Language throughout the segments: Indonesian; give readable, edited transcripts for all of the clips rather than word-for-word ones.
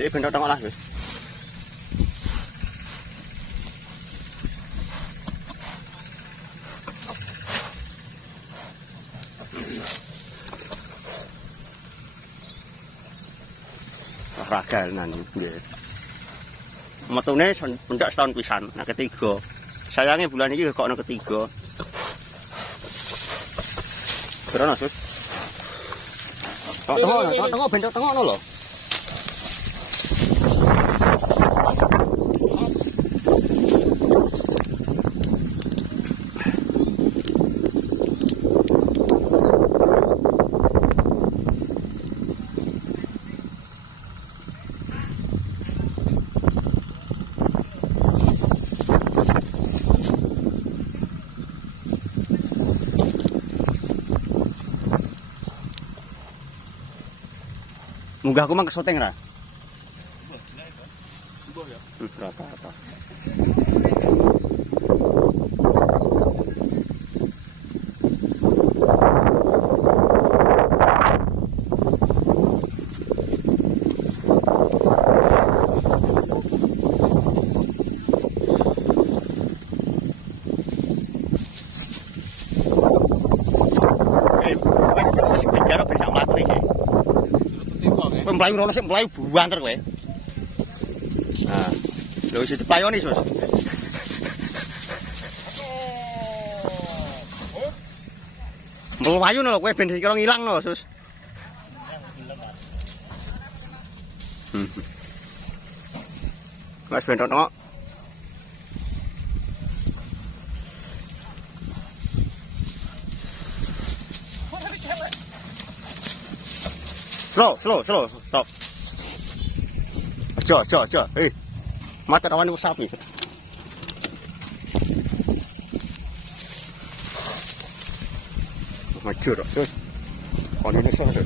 Jadi bentuk tengok lah guys. Ragal nanti nggih. Metune pendak setahun pisan, nah ketiga. Sayangnya bulan ini kok ana ketiga. Berono, Sus. Tengok bentuk tengok lho. Munggah aku mang kesoteng ra. Rata-rata. Jaro bisa mlaku iki. Melayu rono sik melayu buanter kowe. Nah, lho wis diplayoni, Sus. Melayu lho kowe ben kira ngilang lho, Sus. Mas ben tok. Slow, stop. Aja. Mata rawan sapi. Maju dah, Sus. Oh, ini Sus.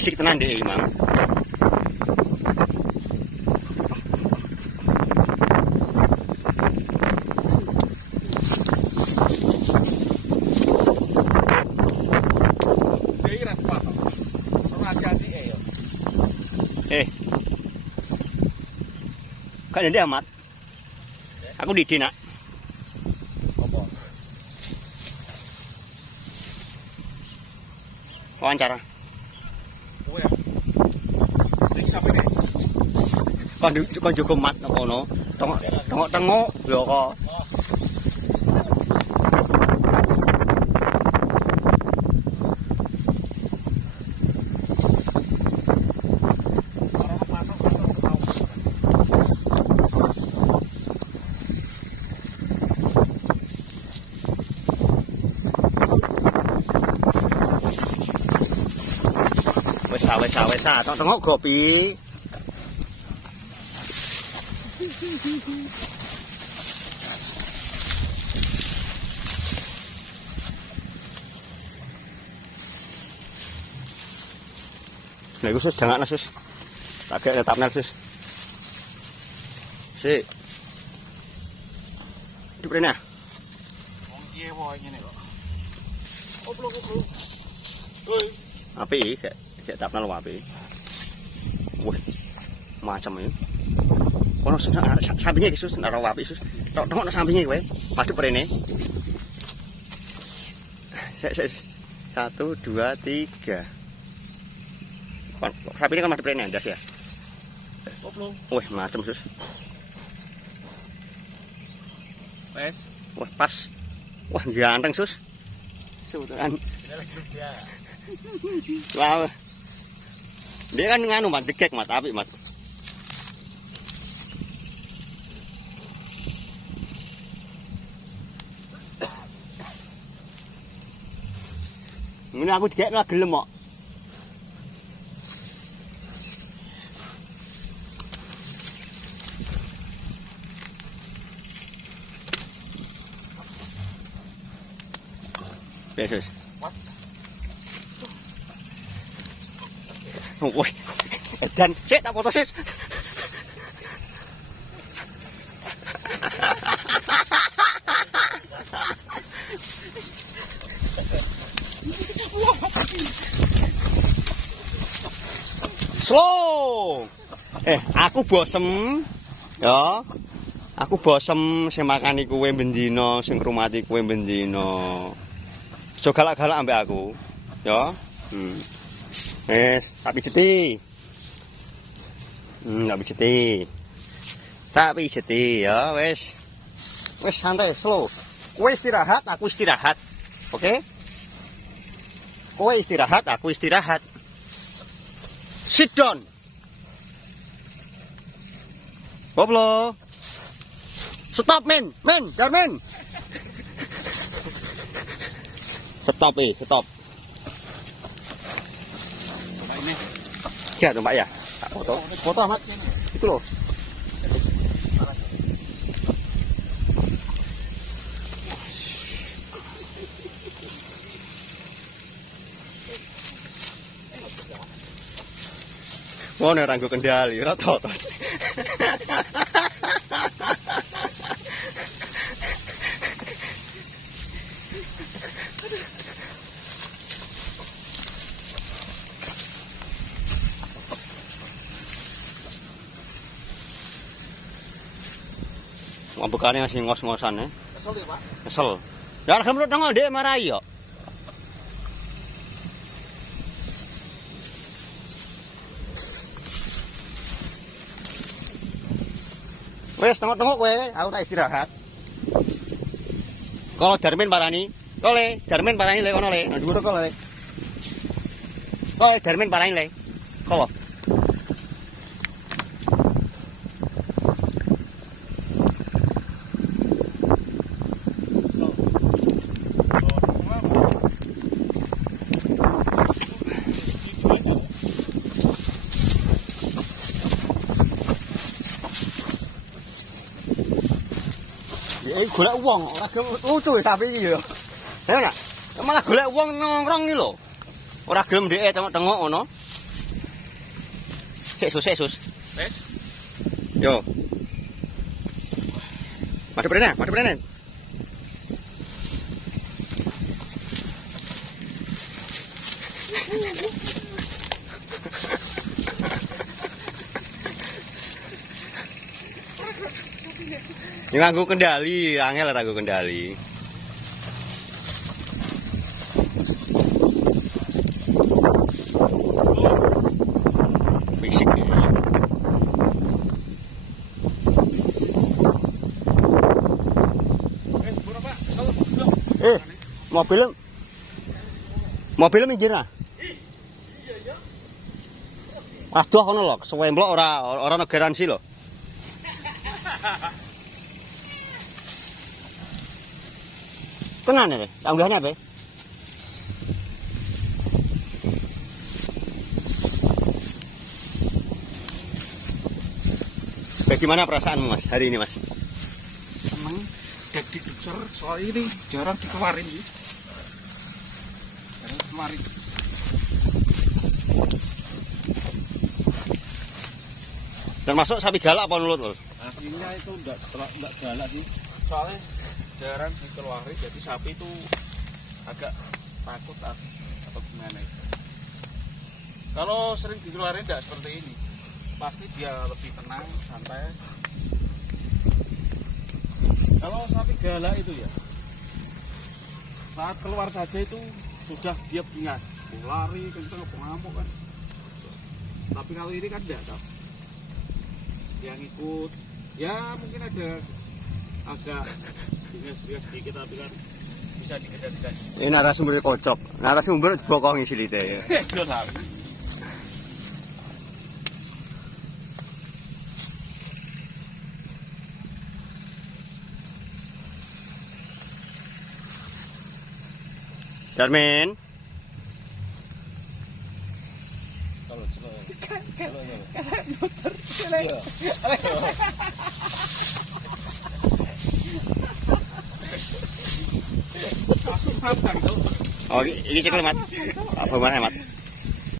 Asik tenan deh, Mang. Kan dia amat. Aku di Dina. Wawancara. Kon juga mat kono. Tengok lho kok. Wes, tengok kopi. Nah, Sus, jangan Sus. Agak tetapnya Sus. Si. Di mana? Iya, wah ini kok. Oblok. Api kayak tetapnya lo api. Wah, macam ini. Kono sampingnya Sus, naro api Sus. Tengok sampingnya kowe. Madhep rene. 1, 2, 3. Sapi ini kan madhep rene ndas ya. Wah, macam Sus. Wes. Wah, pas. Wah, ganteng Sus. Sebutan. Wah. Dia kan nganu mat degek mat apik mat. Ini aku degek lah gelem kok. Yesus. Woi. Dan sik tak foto sis. Slow. Aku bosem. Ya. Aku bosem sing makani kowe bendina, sing ngrumati kowe bendina. Aja galak-galak ambek aku. Ya. Tak pijeti. Tak pijeti. Tak pijeti ya, wis. Wis santai, slow. Kowe istirahat, aku istirahat. Oke? Kowe istirahat, aku istirahat. Sit down. Boblo. Stop, men. Darmen. Stop, stop. Ini. Ya, Mbak ya. Foto amat. Itu loh. Mau neranggu kendali, rata. Bukannya masih ngos-ngosan ya. Kesel ya, Pak? Kesel. Ya kamu tengok dek marahi yo. Wes tengok-tengok kowe, aku tak istirahat. Kalau Darmin parani, Darmin parani le kono le, nang dhuwur kok le. Darmin parani le. Kalau golek wong, ora lucu sapi iki yo. Ya ora? Malah golek wong nongkrong iki lho. Ora gelem ndeke tengok-tengok ngono. Sik sus. Wes. Yo. Madhep rene. Ini nganggo kendali, angel nganggo kendali. Fisik ya. Mobil minggir ah. Aduh kono lho, sewemblok ora ono garansi lho. Tenan ya, tanggahannya apa? Bagaimana perasaanmu Mas hari ini Mas? Seneng, dek diduser, soal ini jarang dikeluarin ya. Jarang kemarin. Termasuk sapi galak apa nulut Lur? Aslinya itu enggak galak sih. Soalnya jarang dikeluarin, jadi sapi itu agak takut atau gimana itu. Kalau sering dikeluarin tidak seperti ini, pasti dia lebih tenang, santai. Kalau sapi galak itu ya, saat keluar saja itu sudah dia bingas, lari kenceng pengamuk kan. Tapi kalau ini kan tidak tahu. Dia ngikut, ya mungkin ada agak bingas sedikit tapi kan bisa dikendalikan. Ini narasumber kocok, narasumber bokongi silite ya. Darmin. Kalau Oh, ini cekal mat. Apa mana mat?